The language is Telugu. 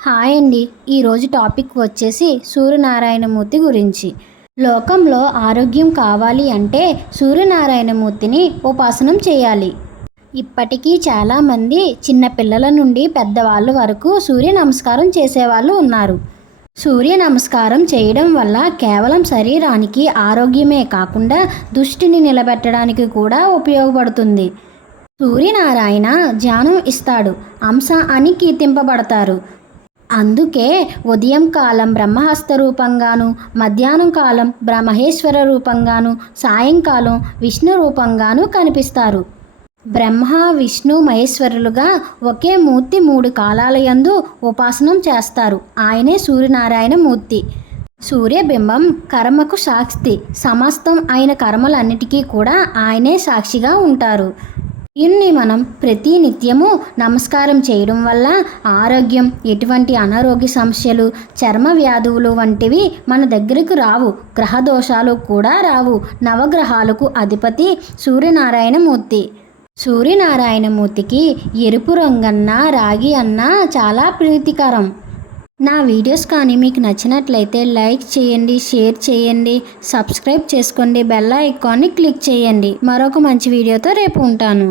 హాయ్ అండి. ఈరోజు టాపిక్ వచ్చేసి సూర్యనారాయణమూర్తి గురించి. లోకంలో ఆరోగ్యం కావాలి అంటే సూర్యనారాయణమూర్తిని ఉపాసనం చేయాలి. ఇప్పటికీ చాలామంది చిన్నపిల్లల నుండి పెద్దవాళ్ళ వరకు సూర్య నమస్కారం చేసేవాళ్ళు ఉన్నారు. సూర్య నమస్కారం చేయడం వల్ల కేవలం శరీరానికి ఆరోగ్యమే కాకుండా దృష్టిని నిలబెట్టడానికి కూడా ఉపయోగపడుతుంది. సూర్యనారాయణ ధ్యానం ఇస్తాడు. అంశ అని కీర్తింపబడతారు. అందుకే ఉదయం కాలం బ్రహ్మహస్త రూపంగాను మధ్యాహ్నం కాలం బ్రహ్మహేశ్వర రూపంగాను సాయంకాలం విష్ణు రూపంగాను కనిపిస్తారు. బ్రహ్మ విష్ణు మహేశ్వరులుగా ఒకే మూర్తి మూడు కాలాలయందు ఉపాసనం చేస్తారు. ఆయనే సూర్యనారాయణ మూర్తి. సూర్యబింబం కర్మకు సాక్షి. సమస్తం అయిన కర్మలన్నిటికీ కూడా ఆయనే సాక్షిగా ఉంటారు. ఇన్ని మనం ప్రతి నిత్యము నమస్కారం చేయడం వల్ల ఆరోగ్యం ఎటువంటి అనారోగ్య సమస్యలు చర్మ వ్యాధువులు వంటివి మన దగ్గరకు రావు. గ్రహ దోషాలు కూడా రావు. నవగ్రహాలకు అధిపతి సూర్యనారాయణమూర్తి. సూర్యనారాయణమూర్తికి ఎరుపు రంగన్న రాగి అన్న చాలా ప్రీతికరం. నా వీడియోస్ కానీ మీకు నచ్చినట్లయితే లైక్ చేయండి షేర్ చేయండి సబ్స్క్రైబ్ చేసుకోండి బెల్ ఐకాన్ని క్లిక్ చేయండి. మరొక మంచి వీడియోతో రేపు ఉంటాను.